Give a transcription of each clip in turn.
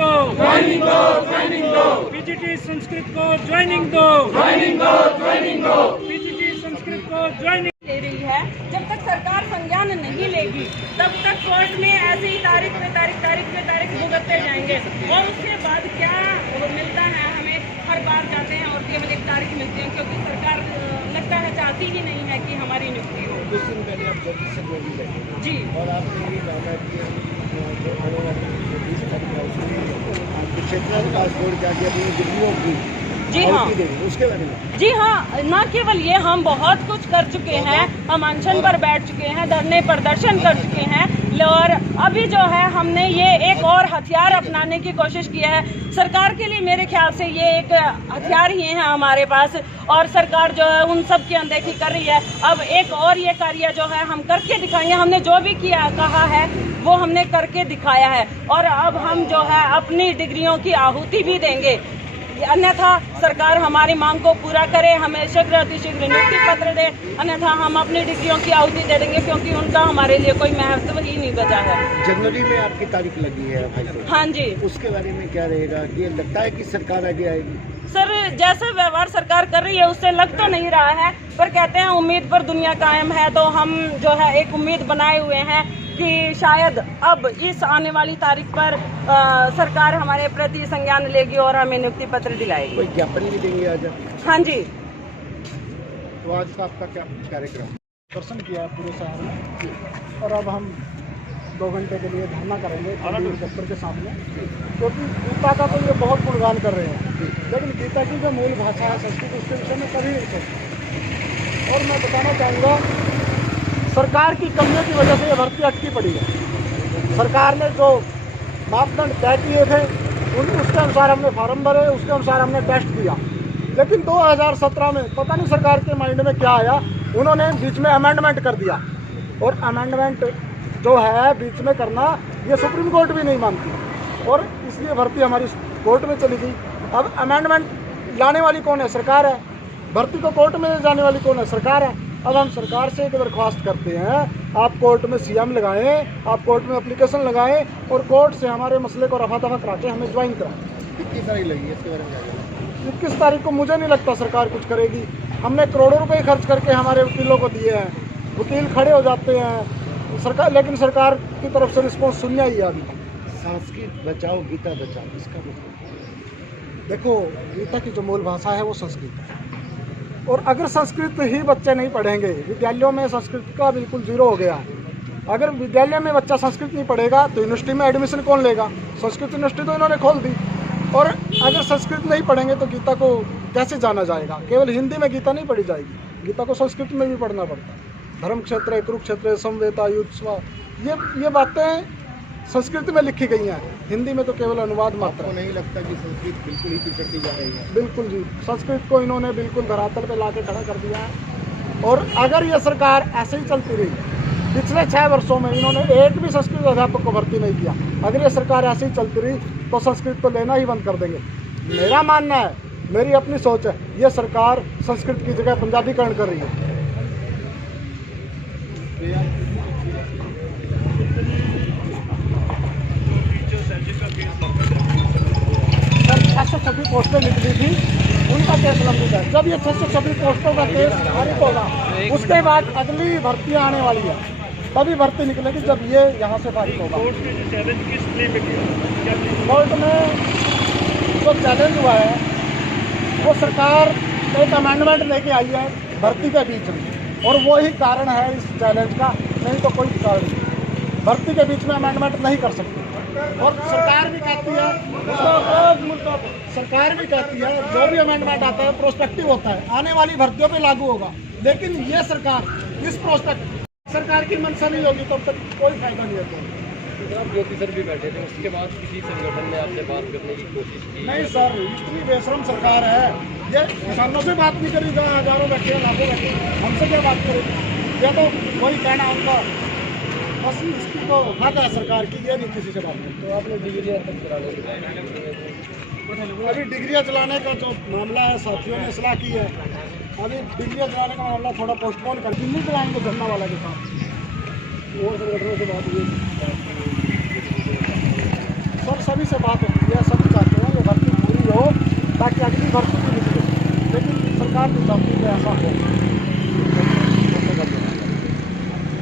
दो, पीजीटी संस्कृत को ज्वाइनिंग दो, पीजीटी संस्कृत को ज्वाइनिंग ले रही है। जब तक सरकार संज्ञान नहीं लेगी तब तक कोर्ट में ऐसे ही तारीख पे तारीख भुगतते जाएंगे और उसके बाद क्या मिलता है हमें हर बार जाते हैं और केवल एक तारीख मिलती है, क्योंकि सरकार लगता है चाहती ही नहीं है कि हमारी नियुक्ति हो। कुछ दिन पहले आप जल्दी से बोली गई जी, और आपने ये कहा कि जो आने वाली 20 तारीख है उसमें आपके क्षेत्र में पासपोर्ट जाके अपनी डिग्रियों की जी हाँ, उसके बारे में जी हाँ, न केवल ये हम बहुत कुछ कर चुके हैं, हम अनशन पर बैठ चुके हैं, धरने प्रदर्शन कर चुके हैं और अभी जो है हमने ये एक और हथियार अपनाने की कोशिश की है। सरकार के लिए मेरे ख्याल से ये एक हथियार ही है हमारे पास और सरकार जो है उन सब की अनदेखी कर रही है। अब एक और ये कार्य जो है हम करके दिखाएंगे, हमने जो भी किया कहा है वो हमने करके दिखाया है और अब हम जो है अपनी डिग्रियों की आहुति भी देंगे, अन्यथा सरकार हमारी मांग को पूरा करे, हमें शीघ्र अतिशीघ्र नियुक्ति पत्र दे, अन्यथा हम अपनी डिग्रियों की आहुति दे देंगे, क्योंकि उनका हमारे लिए कोई महत्व ही नहीं बचा है। जनवरी में आपकी तारीख लगी है भाई, हाँ जी, उसके बारे में क्या रहेगा? ये लगता है कि सरकार आगे आएगी? सर जैसा व्यवहार सरकार कर रही है उससे लग तो नहीं रहा है, पर कहते हैं उम्मीद पर दुनिया कायम है, तो हम जो है एक उम्मीद बनाए हुए हैं कि शायद अब इस आने वाली तारीख पर सरकार हमारे प्रति संज्ञान लेगी और हमें नियुक्ति पत्र दिलाएगी। कोई ज्ञापन भी देंगे आज? हाँ जी। तो आज का आपका क्या कार्यक्रम? दर्शन किया पूरे शहर में और अब हम 2 घंटे के लिए धरना करेंगे दफ्तर के सामने, क्योंकि गीता का तो ये बहुत गुणगान कर रहे हैं, लेकिन गीता की जो मूल भाषा है संस्कृत, उसके विषय में कभी नहीं सोचते। और मैं बताना चाहूँगा सरकार की कमियों की वजह से ये भर्ती अटकी पड़ी है। सरकार ने जो मापदंड तय किए थे उसके अनुसार हमने फार्म भरे, उसके अनुसार हमने टेस्ट दिया, लेकिन 2017 में पता नहीं सरकार के माइंड में क्या आया, उन्होंने बीच में अमेंडमेंट कर दिया और अमेंडमेंट जो है बीच में करना ये सुप्रीम कोर्ट भी नहीं मानती और इसलिए भर्ती हमारी कोर्ट में चली गई। अब अमेंडमेंट लाने वाली कौन है? सरकार है। भर्ती को कोर्ट में जाने वाली कौन है? सरकार है। अब हम सरकार से एक दरख्वास्त करते हैं, आप कोर्ट में सीएम लगाएं, आप कोर्ट में एप्लीकेशन लगाएं और कोर्ट से हमारे मसले को रफा दफा करा के हमें ज्वाइन कराएं। 21 तारीख लगी है, इसके बारे में 21 तारीख को मुझे नहीं लगता सरकार कुछ करेगी। हमने करोड़ों रुपए खर्च करके हमारे वकीलों को दिए हैं, वकील खड़े हो जाते हैं सरकार, लेकिन सरकार की तरफ से रिस्पॉन्स सुनिया ही है अभी। संस्कृत बचाओ गीता बचाओ, इसका मतलब देखो गीता की जो मूल भाषा है वो संस्कृत है और अगर संस्कृत ही बच्चे नहीं पढ़ेंगे, विद्यालयों में संस्कृत का बिल्कुल जीरो हो गया है। अगर विद्यालय में बच्चा संस्कृत नहीं पढ़ेगा तो यूनिवर्सिटी में एडमिशन कौन लेगा? संस्कृत यूनिवर्सिटी तो इन्होंने खोल दी। और अगर संस्कृत नहीं पढ़ेंगे तो गीता को कैसे जाना जाएगा? केवल हिंदी में गीता नहीं पढ़ी जाएगी, गीता को संस्कृत में भी पढ़ना पड़ता है। धर्म क्षेत्र, कुरुक्षेत्र, समवेता, युद्धस्वा, ये बातें संस्कृत में लिखी गई हैं, हिंदी में तो केवल अनुवाद मात्र है। नहीं लगता कि संस्कृत बिल्कुल ही पिछड़ती जा रही है? बिल्कुल जी, संस्कृत को इन्होंने बिल्कुल धरातल पे लाके खड़ा कर दिया है और अगर ये सरकार ऐसे ही चलती रही, पिछले 6 वर्षों में इन्होंने एक भी संस्कृत अध्यापक को भर्ती नहीं किया, अगर ये सरकार ऐसे ही चलती रही तो संस्कृत को लेना ही बंद कर देंगे। मेरा मानना है, मेरी अपनी सोच है, ये सरकार संस्कृत की जगह पंजाबीकरण कर रही है। सर 626 पोस्टें निकली थी, उनका केस लंबित है। जब ये 626 पोस्टों का केस खारिज होगा उसके बाद अगली भर्तियाँ आने वाली है, तभी भर्ती निकलेगी जब ये यहाँ से फारिग होगा। कोर्ट में जो चैलेंज हुआ है वो सरकार एक अमेंडमेंट लेके आई है भर्ती के बीच में और वो ही कारण है इस चैलेंज का, नहीं तो कोई कारण नहीं। भर्ती के बीच में अमेंडमेंट नहीं कर सकती और सरकार भी कहती है जो भी अमेंडमेंट आता है प्रोस्पेक्टिव होता है, आने वाली भर्तियों पे लागू होगा, लेकिन ये सरकार इस सरकार की मंशा नहीं होगी तब तक कोई फायदा नहीं होता। ज्योति सर भी बैठे थे, उसके बाद किसी संगठन ने आपसे बात करने की कोशिश की? नहीं सर, इतनी बेशरम सरकार है, ये किसानों से बात नहीं करी, हजारों बैठे लाखों बैठे, हमसे क्या बात करेगी? ये तो वही कहना उनका, बस इसकी तो हक है सरकार की, ये नहीं किसी से बात करें। तो आपने डिग्रियाँ तक चलाने की अभी डिग्रियाँ चलाने का जो मामला है साथियों ने सलाह की है, अभी डिग्रियाँ चलाने का मामला थोड़ा पोस्टपोन कर, दिल्ली चलाएंगे धरना वाला के साथ और संगठनों से बात हुई। सर सभी सभी से बात होती है, सभी चाहते हैं ये भर्ती पूरी हो ताकि अगली भर्ती भी निकले, लेकिन सरकार नहीं चाहती कि ऐसा हो।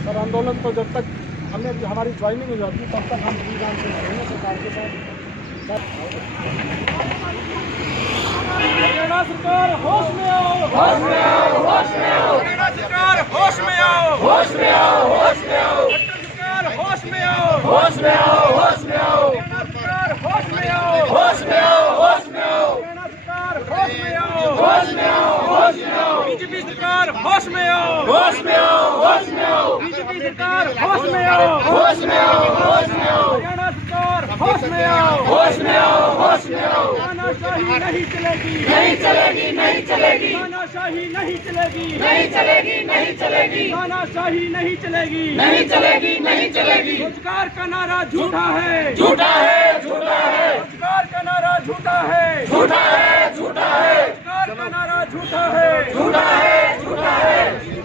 सर आंदोलन तो जब तक हमें हमारी ज्वाइनिंग हो जाती है तब तक हम पूरी जान से रहेंगे सरकार के साथ। हरियाणा सरकार होश में आओ, होश में आओ, होश में आओ। हरियाणा सरकार होश में आओ, होश में आओ, होश में आओ। सरकार होश में आओ, होश में आओ, होश में आओ। हरियाणा सरकार होश में आओ, होश में आओ, होश में आओ। हरियाणा सरकार होश में आओ, होश में आओ, होश में आओ। बीजेपी सरकार होश में आओ, होश में आओ, होश में आओ। बीजेपी सरकार होश में आओ, होश में आओ, होश में आओ। हरियाणा सरकार होश में आओ, होश में आओ, होश में आओ। तानाशाही नहीं चलेगी, नहीं चलेगी, नहीं चलेगी। तानाशाही नहीं चलेगी, नहीं चलेगी, नहीं चलेगी। तानाशाही नहीं चलेगी, नहीं चलेगी, नहीं चलेगी। रोजगार का नारा झूठा है, झूठा है, झूठा है। रोजगार का नारा झूठा है, झूठा है, झूठा है। रोजगार का नारा झूठा है, झूठा है, झूठा है।